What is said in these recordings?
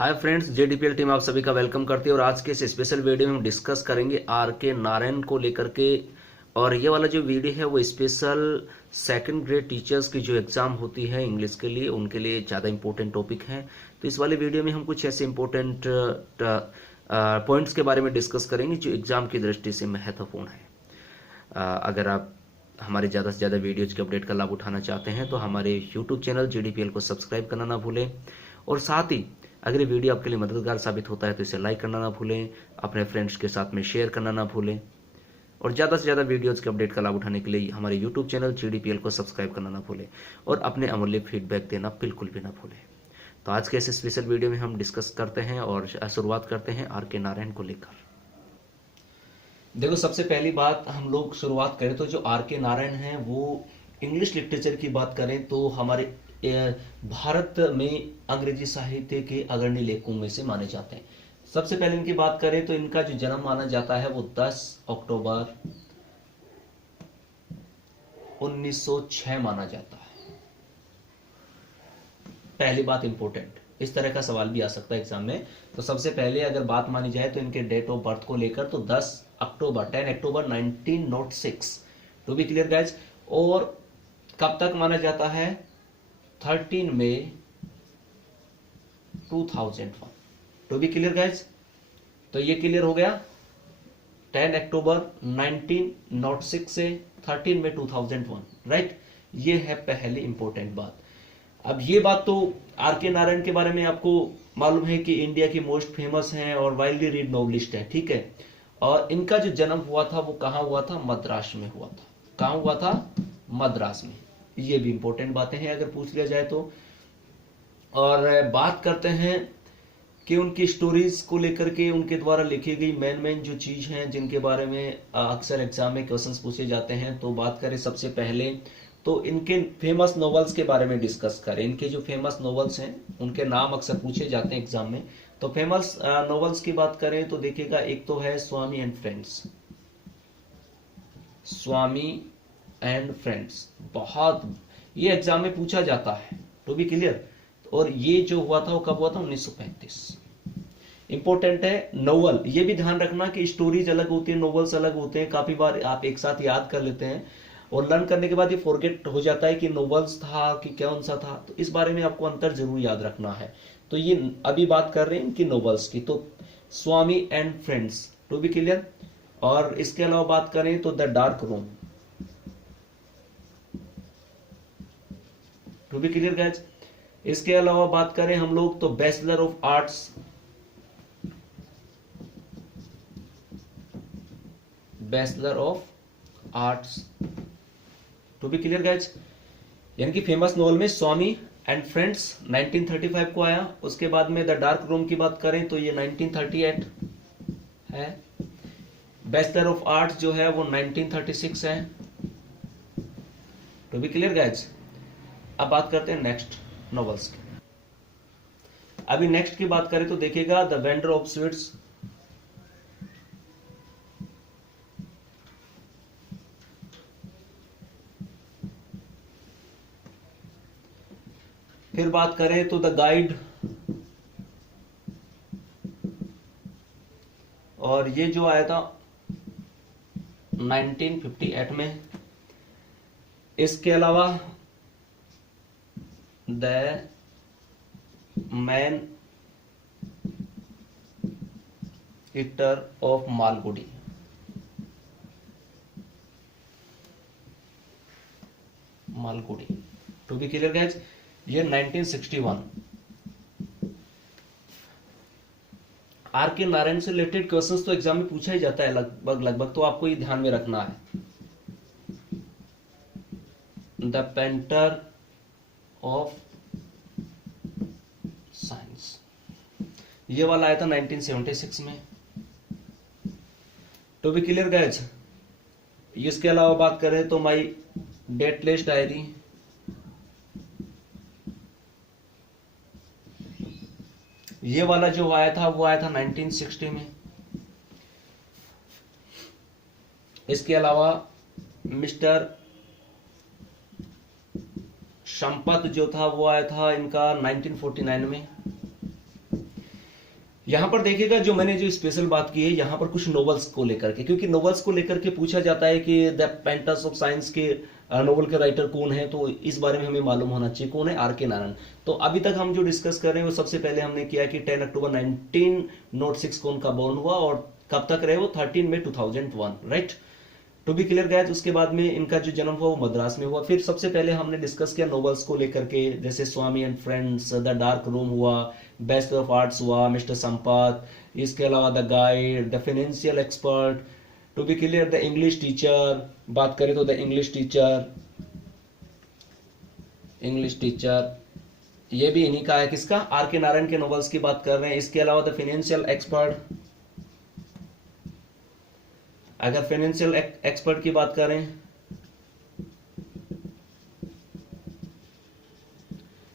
Hi friends, जेडीपीएल team आप सभी का वेलकम करती है और आज के इस स्पेशल वीडियो में हम डिस्कस करेंगे आर के नारायण को लेकर के। और ये वाला जो वीडियो है वो स्पेशल सेकंड ग्रेड टीचर्स की जो एग्ज़ाम होती है इंग्लिश के लिए, उनके लिए ज़्यादा इंपॉर्टेंट टॉपिक है। तो इस वाले वीडियो में हम कुछ ऐसे इंपॉर्टेंट पॉइंट्स के बारे में डिस्कस करेंगे जो एग्ज़ाम की दृष्टि से महत्वपूर्ण है। अगर आप हमारे ज़्यादा से ज़्यादा वीडियोज़ के अपडेट का लाभ उठाना चाहते हैं तो हमारे यूट्यूब चैनल जेडीपीएल को सब्सक्राइब करना ना भूलें। और साथ ही अगर ये वीडियो आपके लिए मददगार साबित होता है तो इसे लाइक करना ना भूलें, अपने फ्रेंड्स के साथ में शेयर करना ना भूलें। और ज़्यादा से ज़्यादा वीडियोज़ के अपडेट का लाभ उठाने के लिए हमारे यूट्यूब चैनल जेडीपीएल को सब्सक्राइब करना ना भूलें और अपने अमूल्य फीडबैक देना बिल्कुल भी ना भूलें। तो आज के इस स्पेशल वीडियो में हम डिस्कस करते हैं और शुरुआत करते हैं आर के नारायण को लेकर। देखो, सबसे पहली बात हम लोग शुरुआत करें तो जो आर के नारायण हैं वो इंग्लिश लिटरेचर की बात करें तो हमारे भारत में अंग्रेजी साहित्य के अग्रणी लेखकों में से माने जाते हैं। सबसे पहले इनकी बात करें तो इनका जो जन्म माना जाता है वो 10 अक्टूबर 1906 माना जाता है। पहली बात इंपॉर्टेंट, इस तरह का सवाल भी आ सकता है एग्जाम में। तो सबसे पहले अगर बात मानी जाए तो इनके डेट ऑफ बर्थ को लेकर तो 10 अक्टूबर 1906 टू बी क्लियर गाइज। और कब तक माना जाता है? 13 मई 2001 टू बी क्लियर गाइज। तो ये क्लियर हो गया। 10 अक्टूबर 1906 से 13 मई 2001, राइट। ये है पहली इंपॉर्टेंट बात। अब ये बात तो आर के नारायण के बारे में आपको मालूम है कि इंडिया की मोस्ट फेमस हैं और वाइडली रीड नॉवलिस्ट है, ठीक है। और इनका जो जन्म हुआ था वो कहाँ हुआ था? मद्रास में हुआ था। कहाँ हुआ था? मद्रास में। ये भी इंपॉर्टेंट बातें हैं अगर पूछ लिया जाए तो। और बात करते हैं कि उनकी स्टोरीज को लेकर के उनके द्वारा लिखी गई मेन जो चीज हैं जिनके बारे में अक्सर एग्जाम में क्वेश्चंस पूछे जाते हैं। तो बात करें सबसे पहले तो इनके फेमस नॉवेल्स के बारे में डिस्कस करें। इनके जो फेमस नॉवेल्स हैं उनके नाम अक्सर पूछे जाते हैं एग्जाम में। तो फेमस नॉवेल्स की बात करें तो देखिएगा, एक तो है Swami and friends. Swami and friends बहुत ये एग्जाम में पूछा जाता है, टू बी क्लियर। और ये जो हुआ था वो कब हुआ था? 1935। इंपॉर्टेंट है। नोवेल, ये भी ध्यान रखना कि स्टोरीज अलग होती है, नोवेल्स अलग होते हैं। काफी बार आप एक साथ याद कर लेते हैं और लर्न करने के बाद ये फॉरगेट हो जाता है कि नोवेल्स था कि कौन सा था। तो इस बारे में आपको अंतर जरूर याद रखना है। तो ये अभी बात कर रहे हैं इनकी नोवेल्स की, तो Swami and friends, to be clear. और इसके अलावा बात करें तो the dark room, to be clear guys. इसके अलावा बात करें हम लोग तो bachelor of arts, bachelor of arts, to be clear guys. यानी कि फेमस नॉवल में स्वामी एंड फ्रेंड्स 1935 को आया। उसके बाद में द डार्क रूम की बात करें तो ये 1938 है। बैचलर ऑफ आर्ट्स जो है वो 1936 है, टू बी क्लियर गाइज। अब बात करते हैं नेक्स्ट नॉवेल्स की। अभी नेक्स्ट की बात करें तो देखिएगा द वेंडर ऑफ स्वीट्स, फिर बात करें तो द गाइड, और ये जो आया था 1958 में। इसके अलावा the man eater of Malgudi, Malgudi, to be clear guys. ये 1961। आर के नारायण से रिलेटेड क्वेश्चंस तो एग्जाम में पूछा ही जाता है लगभग, तो आपको ये ध्यान में रखना है। द पेंटर ऑफ साइंस, ये वाला आया था 1976 में, टू बी क्लियर गाइज। इसके अलावा बात करें तो माई डेटलेस डायरी, ये वाला जो आया था वो आया था 1960 में। इसके अलावा मिस्टर संपत जो था वो आया था इनका 1949 में। यहाँ पर देखिएगा जो मैंने जो स्पेशल बात की है यहाँ पर कुछ नॉवेल्स को लेकर के, क्योंकि नॉवेल्स को लेकर के पूछा जाता है कि द पेंटास ऑफ साइंस के नोवेल के राइटर कौन है, तो इस बारे में हमें मालूम होना चाहिए कौन है, आर के नारायण। तो अभी तक हम जो डिस्कस कर रहे हैं वो सबसे पहले हमने किया कि 10 अक्टूबर 1906 को उनका बॉर्न हुआ और कब तक रहे वो 13 मई 2001, right. To be clear guys, उसके बाद में इनका जो जन्म हुआ वो मद्रास में हुआ। फिर सबसे पहले हमने डिस्कस किया नॉवेल्स को लेकर के, जैसे Swami and friends, the dark room हुआ, बैचलर ऑफ आर्ट्स हुआ, मिस्टर संपात, इसके अलावा the guide, the financial expert, to be clear the English teacher, बात करें तो द इंग्लिश टीचर ये भी इन्हीं का है, किसका, आर के नारायण के नॉवेल्स की बात कर रहे हैं। इसके अलावा द फाइनेंशियल एक्सपर्ट, अगर फाइनेंशियल एक्सपर्ट की बात करें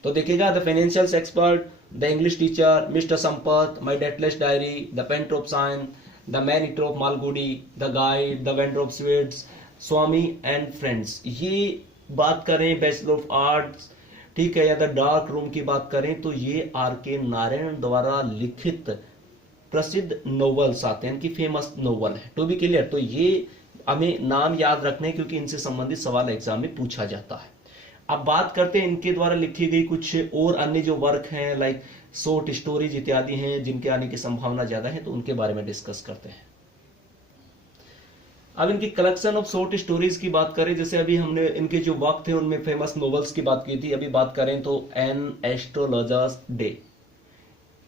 तो देखिएगा the financial expert, the English teacher, mister Sampath, my dateless diary, the painter of signs, the man eater of Malgudi, the guide, the vendor of sweets, Swami and friends, ये बात करें bachelor of arts, ठीक है, या द डार्क रूम की बात करें तो ये आर के नारायण द्वारा लिखित प्रसिद्ध नोवेल्स आते हैं, इनकी फेमस नोवेल है। टू बी क्लियर, तो ये हमें नाम याद रखने क्योंकि इनसे संबंधित सवाल एग्जाम में पूछा जाता है। अब बात करते हैं इनके द्वारा लिखी गई कुछ और अन्य जो वर्क हैं, लाइक शॉर्ट स्टोरीज इत्यादि हैं जिनके आने की संभावना ज्यादा है, तो उनके बारे में डिस्कस करते हैं। अब इनकी कलेक्शन ऑफ शॉर्ट स्टोरीज की बात करें, जैसे अभी हमने इनके जो वर्क थे उनमें फेमस नोवेल्स की बात की थी, अभी बात करें तो एन एस्ट्रोलॉजर्स डे।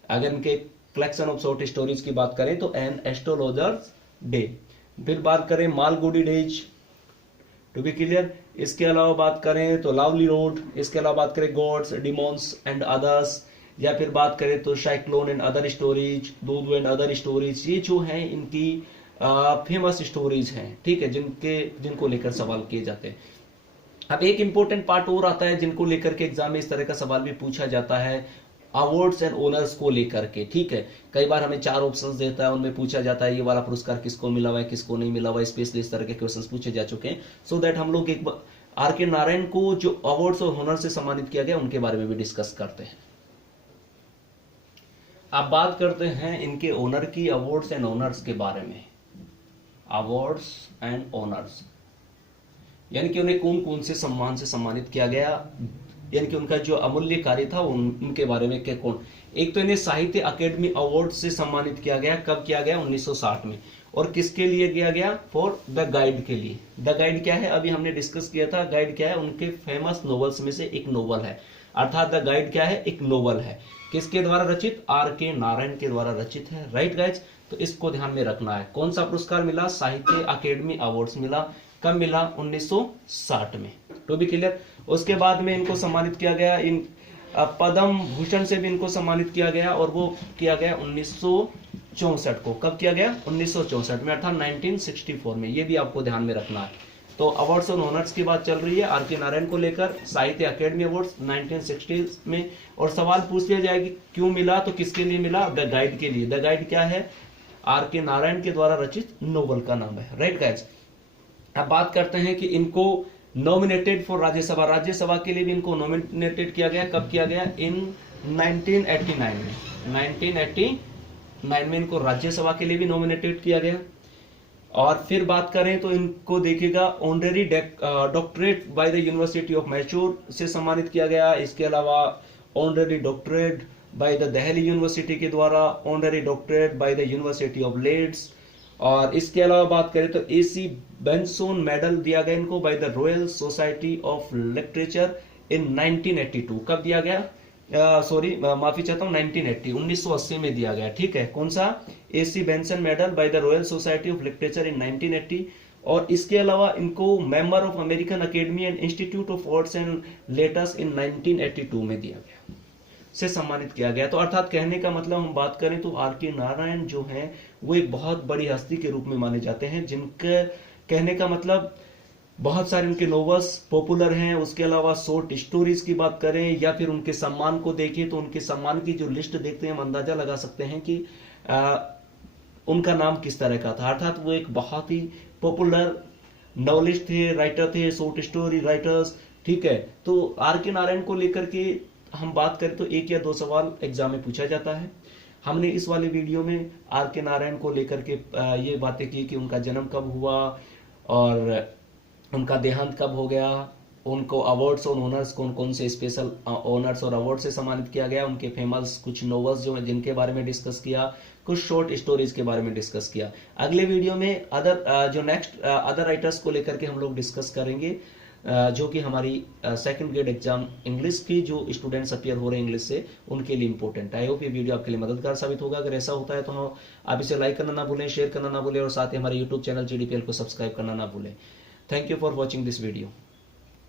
अगर इनके कलेक्शन ऑफ शॉर्ट स्टोरीज की बात करें तो एन एस्ट्रोलॉजर्स डे। फिर बात करें Malgudi days, to be clear. इसके अलावा बात करें तो लवली रोड, इसके अलावा बात करें गॉड्स, डिमोन्स एंड अदर्स, या फिर बात करें तो साइक्लोन एंड अदर स्टोरीज, दूध एंड अदर स्टोरीज, ये जो है इनकी फेमस स्टोरीज हैं, ठीक है, जिनको लेकर सवाल किए जाते हैं। अब एक इंपॉर्टेंट पार्ट और आता है जिनको लेकर के एग्जाम में इस तरह का सवाल भी पूछा जाता है, अवार्ड्स एंड ओनर्स को लेकर के, ठीक है। कई बार हमें 4 ऑप्शंस देता है, उनमें पूछा जाता है ये वाला पुरस्कार किसको मिला हुआ है, किसको नहीं मिला हुआ है, स्पेशली इस तरह के क्वेश्चंस पूछे जा चुके हैं, सो दैट हम लोग एक बार आर के नारायण को जो अवार्ड्स और ओनर से सम्मानित किया गया उनके बारे में भी डिस्कस करते हैं। अब बात करते हैं इनके ओनर की, अवार्ड्स एंड ओनर्स के बारे में। अवार्ड्स एंड ओनर्स यानी कि उन्हें कौन कौन से सम्मान से सम्मानित किया गया, यानी कि उनका जो अमूल्य कार्य था उनके बारे में क्या कौन। एक तो इन्हें साहित्य अकेडमी अवार्ड से सम्मानित किया गया, कब किया गया, 1960 में। और किसके लिए किया गया, फॉर द गाइड के लिए। द गाइड क्या है, अभी हमने डिस्कस किया था, गाइड क्या है, उनके फेमस नोवेल्स में से एक नोवेल है, अर्थात द गाइड क्या है, एक नोवेल है, किसके द्वारा रचित, आर के नारायण के द्वारा रचित है, राइट गाइज। तो इसको ध्यान में रखना है। कौन सा पुरस्कार मिला, साहित्य अकेडमी अवार्ड्स मिला, कब मिला, 1960 में, तो भी क्लियर। उसके बाद में इनको सम्मानित किया गया, इन पद्म भूषण से भी इनको सम्मानित किया गया, और वो किया गया 1964 को, कब किया गया, 1964 में, अर्थात 1964 में, ये भी आपको ध्यान में रखना है। तो अवार्ड्स और ऑनर्स की बात चल रही है आर के नारायण को लेकर, साहित्य अकेडमी अवार्ड्स 1960 में, और सवाल पूछ लिया जाएगी क्यों मिला, तो किसके लिए मिला, द गाइड के लिए। द गाइड क्या है, आर के नारायण के द्वारा रचित नोवेल का नाम है, राइट गाइज। अब बात करते हैं कि इनको नॉमिनेटेड फॉर राज्यसभा, राज्यसभा के लिए भी इनको नॉमिनेटेड किया गया, कब किया गया, इन 1989 में, 1989 में इनको राज्यसभा के लिए भी नॉमिनेटेड किया गया। और फिर बात करें तो इनको देखिएगा honorary doctorate by the university of Mysore से सम्मानित किया गया। इसके अलावा honorary doctorate by the Delhi university के द्वारा, honorary doctorate by the university of Leeds. और इसके अलावा बात करें तो एसी बेंसोन मेडल दिया गया इनको by the royal society of literature in 1982, कब दिया गया, माफी चाहता हूँ, 1980 में दिया गया, ठीक है। कौन सा, AC Benson medal by the royal society of literature in 1980। और इसके अलावा इनको member of American academy and institute of arts and letters in 1982 में दिया गया, से सम्मानित किया गया। तो अर्थात कहने का मतलब हम बात करें तो आर के नारायण जो हैं वो एक बहुत बड़ी हस्ती के रूप में माने जाते हैं, जिनके कहने का मतलब बहुत सारे उनके नोवेल्स पॉपुलर हैं। उसके अलावा शॉर्ट स्टोरीज की बात करें या फिर उनके सम्मान को देखें तो उनके सम्मान की जो लिस्ट देखते हैं हम अंदाजा लगा सकते हैं कि उनका नाम किस तरह का था। अर्थात वो एक बहुत ही पॉपुलर नॉवेलिस्ट थे, राइटर थे, शॉर्ट स्टोरी राइटर्स, ठीक है। तो आर के नारायण को लेकर के हम बात करें तो 1 या 2 सवाल एग्जाम में पूछा जाता है। हमने इस वाले वीडियो में आर के नारायण को लेकर के ये बातें की कि उनका जन्म कब हुआ और उनका देहांत कब हो गया, उनको अवार्ड्स और ऑनर्स कौन कौन से स्पेशल ऑनर्स और अवार्ड से सम्मानित किया गया, उनके फेमस कुछ नॉवेल्स जो हैं जिनके बारे में डिस्कस किया, कुछ शॉर्ट स्टोरीज के बारे में डिस्कस किया। अगले वीडियो में जो नेक्स्ट अदर राइटर्स को लेकर के हम लोग डिस्कस करेंगे, जो कि हमारी सेकंड ग्रेड एग्जाम इंग्लिश की जो स्टूडेंट्स अपियर हो रहे हैं इंग्लिश से, उनके लिए इंपॉर्टेंट। आई होप ये वीडियो आपके लिए मददगार साबित होगा। अगर ऐसा होता है तो आप इसे लाइक करना ना भूलें, शेयर करना ना भूलें और साथ ही हमारे यूट्यूब चैनल GDPL को सब्सक्राइब करना ना भूलें। Thank you for watching this video.